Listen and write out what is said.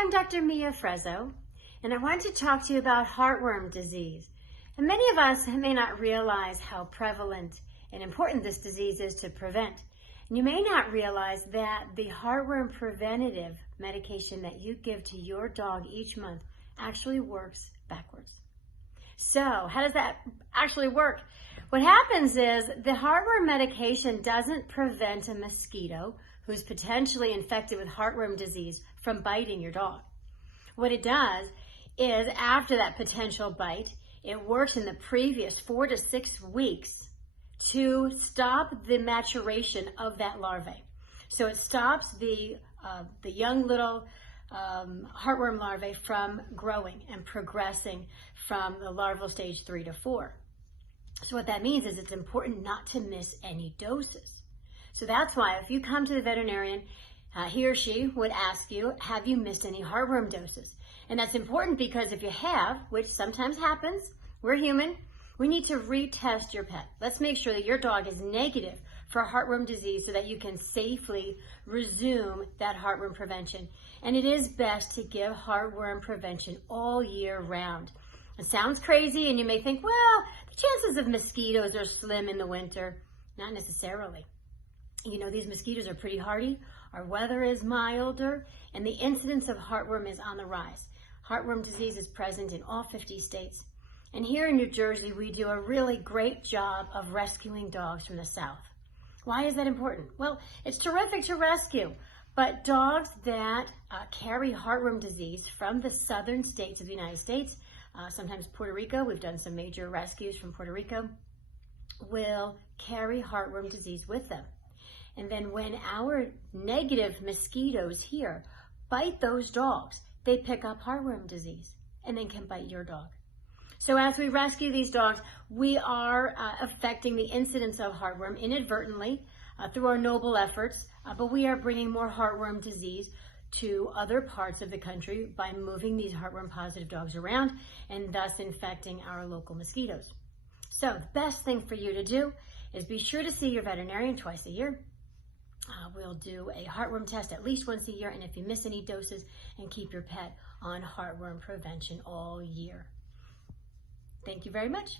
Hi, I'm Dr. Mia Frezzo, and I want to talk to you about heartworm disease. And many of us may not realize how prevalent and important this disease is to prevent. And you may not realize that the heartworm preventative medication that you give to your dog each month actually works backwards. So how does that actually work? What happens is the heartworm medication doesn't prevent a mosquito who's potentially infected with heartworm disease from biting your dog. What it does is after that potential bite, it works in the previous 4 to 6 weeks to stop the maturation of that larvae. So it stops the young little heartworm larvae from growing and progressing from the larval stage 3 to 4. So what that means is it's important not to miss any doses. So that's why if you come to the veterinarian, he or she would ask you, have you missed any heartworm doses? And that's important because if you have, which sometimes happens, we're human, we need to retest your pet. Let's make sure that your dog is negative for heartworm disease so that you can safely resume that heartworm prevention. And it is best to give heartworm prevention all year round. It sounds crazy and you may think, well, the chances of mosquitoes are slim in the winter. Not necessarily. You know, these mosquitoes are pretty hardy, our weather is milder, and the incidence of heartworm is on the rise. Heartworm disease is present in all 50 states. And here in New Jersey, we do a really great job of rescuing dogs from the south. Why is that important? Well, it's terrific to rescue, but dogs that carry heartworm disease from the southern states of the United States, sometimes Puerto Rico, we've done some major rescues from Puerto Rico, will carry heartworm disease with them. And then when our negative mosquitoes here bite those dogs, they pick up heartworm disease and then can bite your dog. So as we rescue these dogs, we are affecting the incidence of heartworm inadvertently through our noble efforts, but we are bringing more heartworm disease to other parts of the country by moving these heartworm positive dogs around and thus infecting our local mosquitoes. So the best thing for you to do is be sure to see your veterinarian twice a year. We'll do a heartworm test at least once a year, and if you miss any doses, and keep your pet on heartworm prevention all year. Thank you very much.